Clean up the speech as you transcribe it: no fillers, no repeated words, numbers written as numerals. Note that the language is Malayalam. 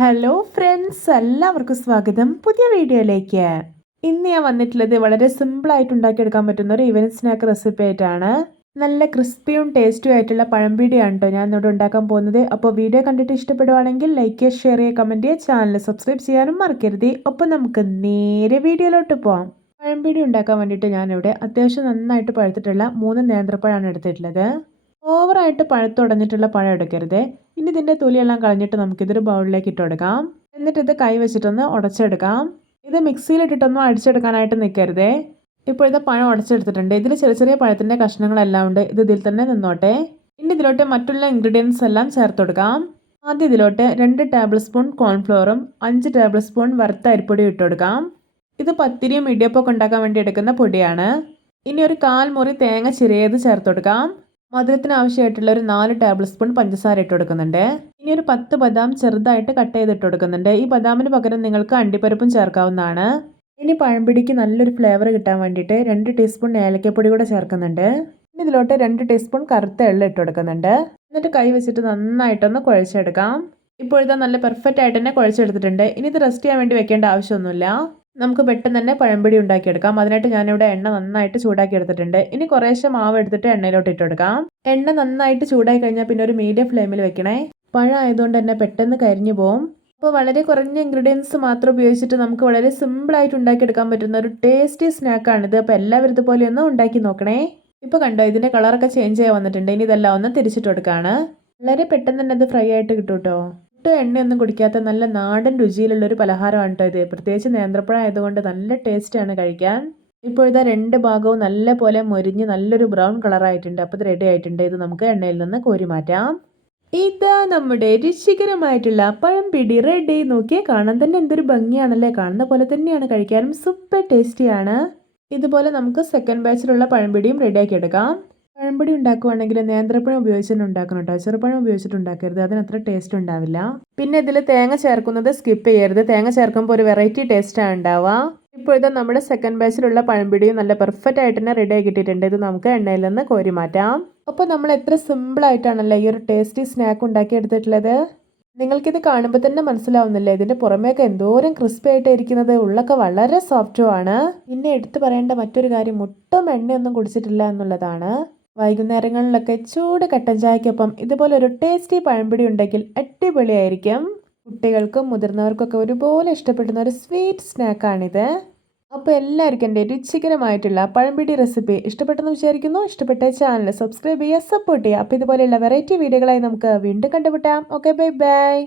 ഹലോ ഫ്രണ്ട്സ്, എല്ലാവർക്കും സ്വാഗതം പുതിയ വീഡിയോയിലേക്ക്. ഇന്ന് ഞാൻ വന്നിട്ടുള്ളത് വളരെ സിമ്പിളായിട്ട് ഉണ്ടാക്കിയെടുക്കാൻ പറ്റുന്ന ഒരു ഈവനിങ് സ്നാക്ക് റെസിപ്പി ആയിട്ടാണ്. നല്ല ക്രിസ്പിയും ടേസ്റ്റും ആയിട്ടുള്ള പഴംപൊരിയാണ് കേട്ടോ ഞാൻ ഇവിടെ ഉണ്ടാക്കാൻ പോകുന്നത്. അപ്പോൾ വീഡിയോ കണ്ടിട്ട് ഇഷ്ടപ്പെടുവാണെങ്കിൽ ലൈക്ക് ചെയ്യുക, ഷെയർ ചെയ്യുക, കമൻറ്റ് ചെയ്യുക, ചാനൽ സബ്സ്ക്രൈബ് ചെയ്യാനും മറക്കരുത്. അപ്പോൾ നമുക്ക് നേരെ വീഡിയോയിലോട്ട് പോകാം. പഴംപൊരി ഉണ്ടാക്കാൻ വേണ്ടിയിട്ട് ഞാനിവിടെ അത്യാവശ്യം നന്നായിട്ട് പഴുത്തിട്ടുള്ള 3 നേന്ത്രപ്പഴമാണ് എടുത്തിട്ടുള്ളത്. ഓവറായിട്ട് പഴുത്തുടഞ്ഞിട്ടുള്ള പഴം എടുക്കരുത്. ഇനി ഇതിൻ്റെ തൊലിയെല്ലാം കളഞ്ഞിട്ട് നമുക്കിതൊരു ബൗളിലേക്ക് ഇട്ട് കൊടുക്കാം. എന്നിട്ട് ഇത് കൈ വെച്ചിട്ടൊന്ന് ഉടച്ചെടുക്കാം. ഇത് മിക്സിയിലിട്ടിട്ടൊന്നും അടിച്ചെടുക്കാനായിട്ട് നിൽക്കരുതേ. ഇപ്പോഴത്തെ പഴം ഉടച്ചെടുത്തിട്ടുണ്ട്. ഇതിൽ ചെറിയ ചെറിയ പഴത്തിൻ്റെ കഷ്ണങ്ങളെല്ലാം ഉണ്ട്. ഇത് ഇതിൽ തന്നെ നിന്നോട്ടെ. ഇനി ഇതിലോട്ട് മറ്റുള്ള ഇൻഗ്രീഡിയൻസ് എല്ലാം ചേർത്ത് കൊടുക്കാം. ആദ്യം ഇതിലോട്ട് 2 ടേബിൾ സ്പൂൺ കോൺഫ്ലോറും 5 ടേബിൾ സ്പൂൺ വറുത്ത അരിപ്പൊടിയും ഇട്ട് കൊടുക്കാം. ഇത് പത്തിരിയും ഇടിയപ്പമൊക്കെ ഉണ്ടാക്കാൻ വേണ്ടി എടുക്കുന്ന പൊടിയാണ്. ഇനി ഒരു 1/4 മുറി തേങ്ങ ചിരകിയത് ചേർത്ത് കൊടുക്കാം. മധുരത്തിന് ആവശ്യമായിട്ടുള്ള ഒരു 4 ടേബിൾ സ്പൂൺ പഞ്ചസാര ഇട്ട് കൊടുക്കുന്നുണ്ട്. ഇനി ഒരു 10 ബദാം ചെറുതായിട്ട് കട്ട് ചെയ്തിട്ട് കൊടുക്കുന്നുണ്ട്. ഈ ബദാമിന് പകരം നിങ്ങൾക്ക് അണ്ടിപ്പരിപ്പും ചേർക്കാവുന്നതാണ്. ഇനി പഴംപിടിക്ക് നല്ലൊരു ഫ്ലേവർ കിട്ടാൻ വേണ്ടിയിട്ട് 2 ടീസ്പൂൺ ഏലക്കപ്പൊടി കൂടെ ചേർക്കുന്നുണ്ട്. ഇനി ഇതിലോട്ട് 2 ടീസ്പൂൺ കറുത്ത എള്ള് ഇട്ട് കൊടുക്കുന്നുണ്ട്. എന്നിട്ട് കൈ വെച്ചിട്ട് നന്നായിട്ടൊന്ന് കുഴച്ചെടുക്കാം. ഇപ്പോഴത്തെ നല്ല പെർഫെക്റ്റ് ആയിട്ട് തന്നെ കുഴച്ചെടുത്തിട്ടുണ്ട്. ഇനി ഇത് റെസ്റ്റ് ചെയ്യാൻ വേണ്ടി വെക്കേണ്ട ആവശ്യമൊന്നുമില്ല. നമുക്ക് പെട്ടെന്ന് തന്നെ പഴംപൊരി ഉണ്ടാക്കിയെടുക്കാം. അതിനായിട്ട് ഞാനിവിടെ എണ്ണ നന്നായിട്ട് ചൂടാക്കി എടുത്തിട്ടുണ്ട്. ഇനി കുറേശ്ശെ മാവ് എടുത്തിട്ട് എണ്ണയിലോട്ട് ഇട്ട് കൊടുക്കാം. എണ്ണ നന്നായിട്ട് ചൂടായി കഴിഞ്ഞാൽ പിന്നെ ഒരു മീഡിയം ഫ്ലെയിമിൽ വെക്കണേ. പഴം ആയതുകൊണ്ട് തന്നെ പെട്ടെന്ന് കരിഞ്ഞു പോകും. അപ്പോൾ വളരെ കുറഞ്ഞ ഇൻഗ്രീഡിയൻസ് മാത്രം ഉപയോഗിച്ചിട്ട് നമുക്ക് വളരെ സിമ്പിളായിട്ട് ഉണ്ടാക്കിയെടുക്കാൻ പറ്റുന്ന ഒരു ടേസ്റ്റി സ്നാക്കാണിത്. അപ്പോൾ എല്ലാവരും ഇതുപോലെ ഒന്ന് ഉണ്ടാക്കി നോക്കണേ. ഇപ്പോൾ കണ്ടോ, ഇതിൻ്റെ കളറൊക്കെ ചേഞ്ച് ചെയ്യാൻ വന്നിട്ടുണ്ട്. ഇനി ഇതെല്ലാം ഒന്ന് തിരിച്ചിട്ട് കൊടുക്കുകയാണ്. വളരെ പെട്ടെന്ന് തന്നെ ഇത് ഫ്രൈ ആയിട്ട് കിട്ടും കേട്ടോ. ഒട്ടും എണ്ണയൊന്നും കുടിക്കാത്ത നല്ല നാടൻ രുചിയിലുള്ളൊരു പലഹാരമാണ് കേട്ടോ ഇത്. പ്രത്യേകിച്ച് നേന്ത്രപ്പഴം ആയതുകൊണ്ട് നല്ല ടേസ്റ്റാണ് കഴിക്കാൻ. ഇപ്പോഴത്തെ 2 ഭാഗവും നല്ല പോലെ മൊരിഞ്ഞ് നല്ലൊരു ബ്രൗൺ കളറായിട്ടുണ്ട്. അപ്പോൾ ഇത് റെഡി ആയിട്ടുണ്ട്. ഇത് നമുക്ക് എണ്ണയിൽ നിന്ന് കോരി മാറ്റാം. ഇതാ നമ്മുടെ രുചികരമായിട്ടുള്ള പഴംപിടി റെഡി. നോക്കിയേ, കാണാൻ തന്നെ എന്തൊരു ഭംഗിയാണല്ലേ. കാണുന്ന പോലെ തന്നെയാണ് കഴിക്കാനും സൂപ്പർ ടേസ്റ്റിയാണ്. ഇതുപോലെ നമുക്ക് സെക്കൻഡ് ബാച്ചിലുള്ള പഴംപിടിയും റെഡിയാക്കി എടുക്കാം. പഴംപൊടി ഉണ്ടാക്കുവാണെങ്കിൽ നേന്ത്രപ്പഴം ഉപയോഗിച്ച് തന്നെ ഉണ്ടാക്കണം കേട്ടോ. ചെറുപഴം ഉപയോഗിച്ചിട്ട് ഉണ്ടാക്കരുത്, അതിനത്ര ടേസ്റ്റ് ഉണ്ടാവില്ല. പിന്നെ ഇതിൽ തേങ്ങ ചേർക്കുന്നത് സ്കിപ്പ് ചെയ്യരുത്. തേങ്ങ ചേർക്കുമ്പോൾ ഒരു വെറൈറ്റി ടേസ്റ്റാണ് ഉണ്ടാവുക. ഇപ്പോഴത്തെ നമ്മുടെ സെക്കൻഡ് ബാച്ചിലുള്ള പഴംപൊടിയും നല്ല പെർഫെക്റ്റ് ആയിട്ട് തന്നെ റെഡി ആക്കിയിട്ടുണ്ട്. ഇത് നമുക്ക് എണ്ണയിൽ നിന്ന് കോരി മാറ്റാം. അപ്പോൾ നമ്മൾ എത്ര സിമ്പിളായിട്ടാണല്ലോ ഈ ഒരു ടേസ്റ്റി സ്നാക്ക് ഉണ്ടാക്കിയെടുത്തിട്ടുള്ളത്. നിങ്ങൾക്കിത് കാണുമ്പോൾ തന്നെ മനസ്സിലാവുന്നില്ലേ ഇതിൻ്റെ പുറമേയൊക്കെ എന്തോരം ക്രിസ്പി ആയിട്ട് ഇരിക്കുന്നത്. ഉള്ളൊക്കെ വളരെ സോഫ്റ്റുമാണ്. പിന്നെ എടുത്തു പറയേണ്ട മറ്റൊരു കാര്യം, ഒട്ടും എണ്ണയൊന്നും കുടിച്ചിട്ടില്ല എന്നുള്ളതാണ്. വൈകുന്നേരങ്ങളിലൊക്കെ ചൂട് കട്ടൻ ചായക്കൊപ്പം ഇതുപോലെ ഒരു ടേസ്റ്റി പഴംപൊടി ഉണ്ടെങ്കിൽ അടിപൊളിയായിരിക്കും. കുട്ടികൾക്കും മുതിർന്നവർക്കൊക്കെ ഒരുപോലെ ഇഷ്ടപ്പെടുന്ന ഒരു സ്വീറ്റ് സ്നാക്കാണിത്. അപ്പോൾ എല്ലാവർക്കും എൻ്റെ രുചികരമായിട്ടുള്ള പഴംപൊടി റെസിപ്പി ഇഷ്ടപ്പെട്ടെന്ന് വിചാരിക്കുന്നു. ഇഷ്ടപ്പെട്ട ചാനൽ സബ്സ്ക്രൈബ് ചെയ്യുക, സപ്പോർട്ട് ചെയ്യുക. അപ്പോൾ ഇതുപോലെയുള്ള വെറൈറ്റി വീഡിയോകളായി നമുക്ക് വീണ്ടും കണ്ടുമുട്ടാം. Okay, bye bye.